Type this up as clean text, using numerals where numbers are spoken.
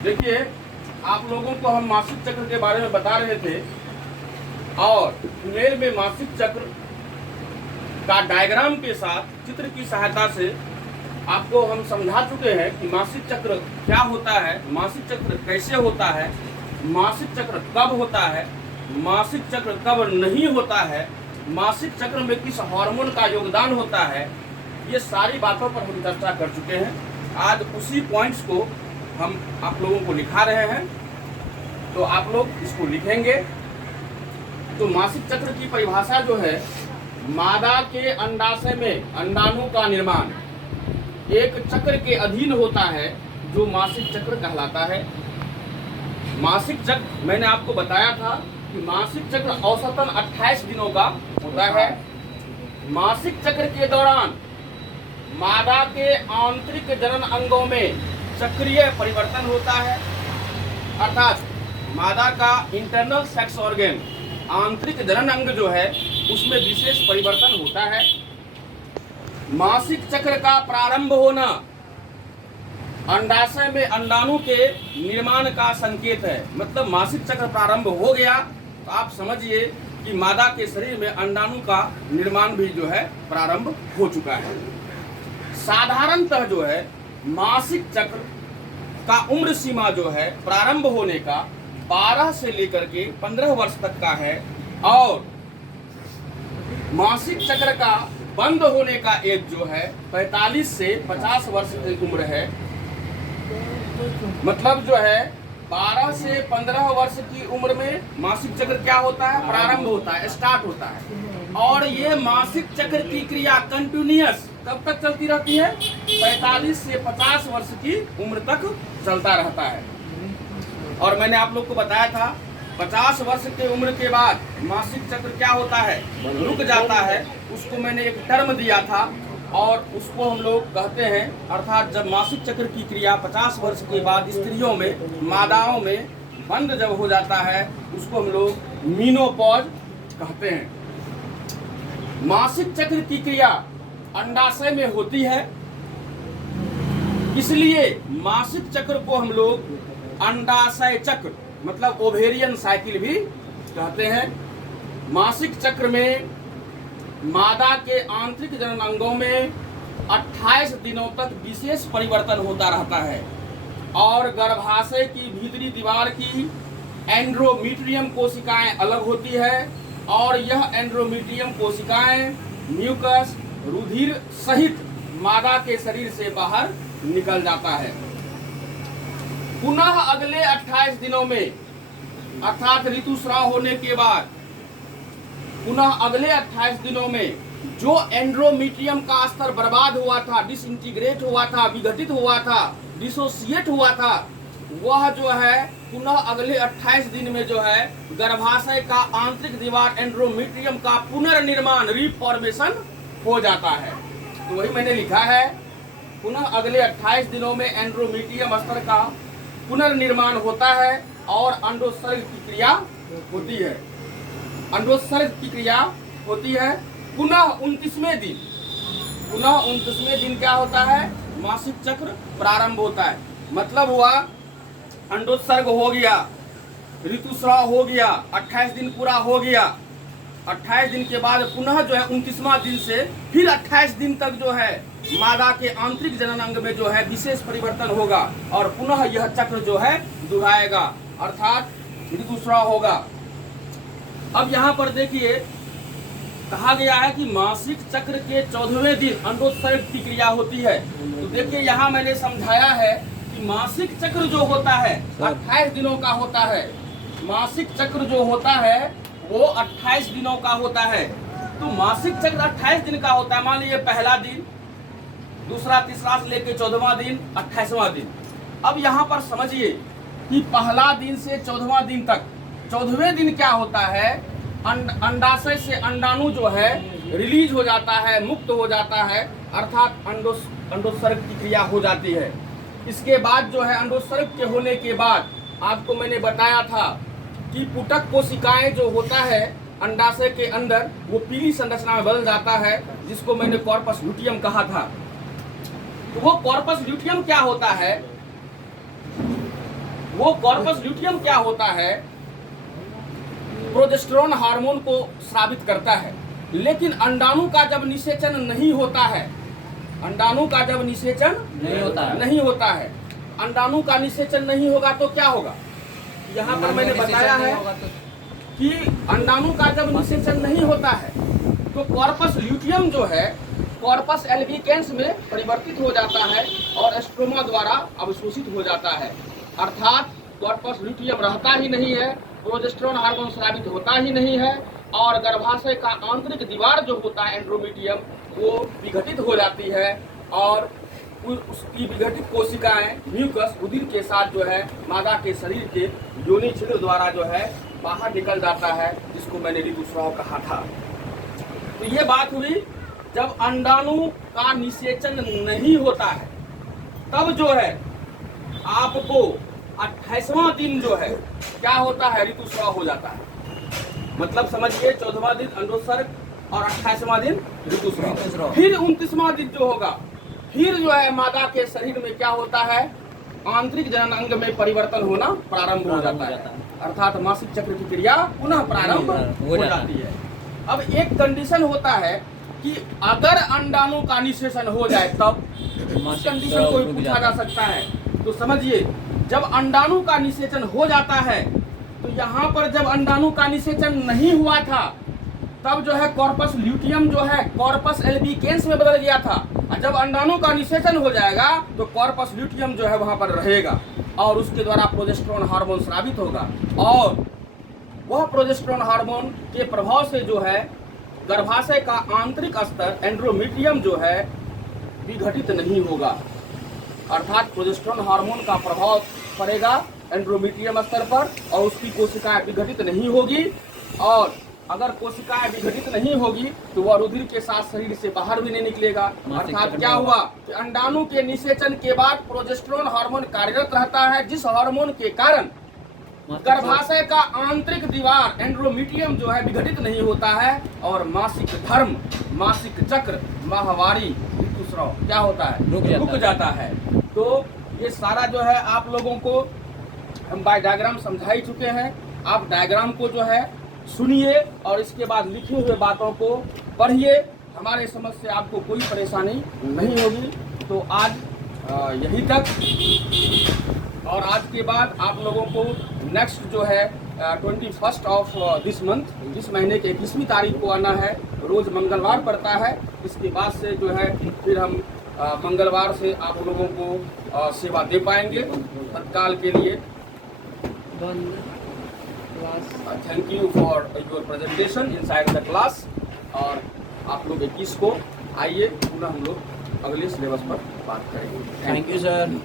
देखिए, आप लोगों को हम मासिक चक्र के बारे में बता रहे थे और फीमेल में मासिक चक्र का डायग्राम के साथ चित्र की सहायता से आपको हम समझा चुके हैं कि मासिक चक्र क्या होता है, मासिक चक्र कैसे होता है, मासिक चक्र कब होता है, मासिक चक्र कब नहीं होता है, मासिक चक्र में किस हार्मोन का योगदान होता है। ये सारी बातों पर हम चर्चा कर चुके हैं। आज उसी पॉइंट्स को हम आप लोगों को लिखा रहे हैं, तो आप लोग इसको लिखेंगे। तो मासिक चक्र की परिभाषा जो है, मादा के अंडाशय में अंडाणु का निर्माण एक चक्र के अधीन होता है जो मासिक चक्र कहलाता है। मासिक चक्र मैंने आपको बताया था कि मासिक चक्र औसतन 28 दिनों का होता है। मासिक चक्र के दौरान मादा के आंतरिक जनन अंगों में चक्रीय परिवर्तन होता है, अर्थात मादा का इंटरनल सेक्स ऑर्गन आंतरिक जनन अंग जो है उसमें विशेष परिवर्तन होता है। मासिक चक्र का प्रारंभ होना अंडाशय में अंडाणु के निर्माण का संकेत है। मतलब मासिक चक्र प्रारंभ हो गया तो आप समझिए कि मादा के शरीर में अंडाणु का निर्माण भी जो है प्रारंभ हो चुका है। साधारणतः जो है मासिक चक्र का उम्र सीमा जो है प्रारंभ होने का 12 से लेकर के 15 वर्ष तक का है और मासिक चक्र का बंद होने का एज जो है 45 से 50 वर्ष की उम्र है। मतलब जो है 12 से 15 वर्ष की उम्र में मासिक चक्र क्या होता है, प्रारंभ होता है, स्टार्ट होता है। और ये मासिक चक्र की क्रिया कंटिन्यूअस कब तक चलती रहती है, 45 से 50 वर्ष की उम्र तक चलता रहता है। और मैंने आप लोग को बताया था 50 वर्ष की उम्र के बाद मासिक चक्र क्या होता है, रुक जाता है। उसको मैंने एक टर्म दिया था और उसको हम लोग कहते हैं, अर्थात जब मासिक चक्र की क्रिया 50 वर्ष के बाद स्त्रियों में, मादाओं में बंद जब हो जाता है, उसको हम लोग मीनोपॉज कहते हैं। मासिक चक्र की क्रिया अंडाशय में होती है, इसलिए मासिक चक्र को हम लोग अंडाशय चक्र मतलब ओवेरियन साइकिल भी कहते हैं। मासिक चक्र में मादा के आंतरिक जनन अंगों में 28 दिनों तक विशेष परिवर्तन होता रहता है और गर्भाशय की भीतरी दीवार की एंड्रोमीट्रियम कोशिकाएं अलग होती है और यह एंड्रोमीट्रियम कोशिकाएं म्यूकस, रुधिर सहित मादा के शरीर से बाहर निकल जाता है। पुनः अगले 28 दिनों में, अर्थात ऋतुस्राव होने के बाद पुनः अगले 28 दिनों में जो एंड्रोमीट्रियम का स्तर बर्बाद हुआ था, डिसइंटीग्रेट हुआ था, विघटित हुआ था, डिसोसिएट हुआ था, वह जो है पुनः अगले 28 दिन में जो है गर्भाशय का आंतरिक दीवार एंड्रोमीट्रियम का पुनर्निर्माण, रिफॉर्मेशन हो जाता है। तो वही मैंने लिखा है, पुनः अगले 28 दिनों में एंड्रोमीट्रियम स्तर का पुनर्निर्माण होता है और अंडोत्सर्ग की क्रिया होती है। अंडोत्सर्ग की क्रिया होती है। पुनः 29वें दिन क्या होता है, मासिक चक्र प्रारंभ होता है। मतलब हुआ अंडोत्सर्ग हो गया, ऋतुस्राव हो गया, 28 दिन पूरा हो गया। 28 दिन के बाद पुनः जो है 29वां दिन से फिर 28 दिन तक जो है मादा के आंतरिक जनन अंग में जो है विशेष परिवर्तन होगा और पुनः यह चक्र जो है दोहराएगा, अर्थात ऋतुस्राव होगा। अब यहाँ पर देखिए कहा गया है कि मासिक चक्र के 14वें दिन अंडोत्सर्ग की क्रिया होती है। तो देखिए यहाँ मैंने समझाया है कि मासिक चक्र जो होता है 28 दिनों का होता है। मासिक चक्र जो होता है वो 28 दिनों का होता है। तो मासिक चक्र 28 दिन का होता है। मान लीजिए पहला दिन, दूसरा, तीसरा से लेके 14वां दिन, 28वां दिन। अब यहाँ पर समझिए कि पहला दिन से 14वां दिन तक, 14वें दिन क्या होता है, अंडाशय से अंडाणु जो है रिलीज हो जाता है, मुक्त हो जाता है, अर्थात अंडोत्सर्ग की क्रिया हो जाती है। इसके बाद जो है अंडोत्सर्ग के होने के बाद आपको मैंने बताया था कि पुटक कोशिकाएं जो होता है अंडाशय के अंदर, वो पीली संरचना में बदल जाता है, जिसको मैंने कॉर्पस ल्यूटियम कहा था। तो वो कॉर्पस ल्यूटियम क्या होता है, वो कॉर्पस ल्यूटियम क्या होता है, प्रोजेस्टेरोन हार्मोन को स्रावित करता है। लेकिन अंडाणु का जब निषेचन नहीं होता है, अंडाणु का जब निषेचन नहीं होता है, अंडाणु का निषेचन नहीं होगा तो क्या होगा, यहाँ पर मैंने बताया है कि अंडाणु का जब निषेचन नहीं होता है तो कॉर्पस ल्यूटियम जो है कॉर्पस एल्बिकेंस में परिवर्तित हो जाता है और स्ट्रोमा द्वारा अवशोषित हो जाता है। अर्थात कॉर्पस ल्यूटियम रहता ही नहीं है, प्रोजेस्टेरोन हार्मोन स्रावित होता ही नहीं है और गर्भाशय का आंतरिक दीवार जो होता है एंड्रोमीटियम वो विघटित हो जाती है और उसकी विघटित कोशिकाएं म्यूकस उदर के साथ जो है मादा के शरीर के योनि छिद्र द्वारा जो है बाहर निकल जाता है, जिसको मैंने ऋतुस्राव कहा था। तो ये बात हुई जब अंडाणु का निषेचन नहीं होता है, तब जो है आपको 28वां दिन जो है क्या होता है, ऋतुस्राव हो जाता है। मतलब समझिए 14वां दिन अंडोत्सर्ग और 28वां दिन ऋतुस्राव। फिर 29वां दिन जो होगा, फिर जो है मादा के शरीर में क्या होता है, आंतरिक जननांग में परिवर्तन होना प्रारंभ हो जाता है, अर्थात मासिक चक्र की क्रिया पुनः प्रारंभ हो जाती है। अब एक कंडीशन होता है कि अगर अंडाणु का निषेचन हो जाए तब, इस कंडीशन को भी पूछा जा सकता है। तो समझिए जब अंडाणु का निषेचन हो जाता है तो यहाँ पर जब अंडाणु का निषेचन नहीं हुआ था तब जो है कॉर्पस ल्यूटियम जो है कॉर्पस एल्बिकेंस में बदल गया था, और जब अंडाणु का निषेचन हो जाएगा तो कॉर्पस ल्यूटियम जो है वहां पर रहेगा और उसके द्वारा प्रोजेस्टेरोन हार्मोन स्रावित होगा और वह प्रोजेस्टेरोन हार्मोन के प्रभाव से जो है गर्भाशय का आंतरिक स्तर एंड्रोमीटियम जो है विघटित नहीं होगा, अर्थात प्रोजेस्टेरोन हार्मोन का प्रभाव पड़ेगा एंड्रोमीटियम स्तर पर और उसकी कोशिकाएं विघटित नहीं होगी। और अगर कोशिकाएं विघटित नहीं होगी तो वह रुधिर के साथ शरीर से बाहर भी नहीं निकलेगा। अर्थात क्या हुआ कि अंडाणु के निषेचन के बाद प्रोजेस्टेरोन हार्मोन कार्यरत रहता है, जिस हार्मोन के कारण गर्भाशय का आंतरिक दीवार एंड्रोमीटियम जो है विघटित नहीं होता है और मासिक धर्म, मासिक चक्र, माहवारी, ऋतुस्राव क्या होता है, रुक जाता है। तो ये सारा जो है आप लोगों को हम बाय डायग्राम समझा ही चुके हैं। आप डायग्राम को जो है सुनिए और इसके बाद लिखी हुई बातों को पढ़िए, हमारे समझ से आपको कोई परेशानी नहीं होगी। तो आज यही तक, और आज के बाद आप लोगों को नेक्स्ट जो है 21 ऑफ दिस मंथ, इस महीने के 21वीं तारीख को आना है, रोज मंगलवार पड़ता है। इसके बाद से जो है फिर हम मंगलवार से आप लोगों को सेवा दे पाएंगे तत्काल के लिए। Thank you for your presentation inside the class. और आप लोग 21 को आइए, पुनः हम लोग अगले सिलेबस पर बात करेंगे। Thank you sir.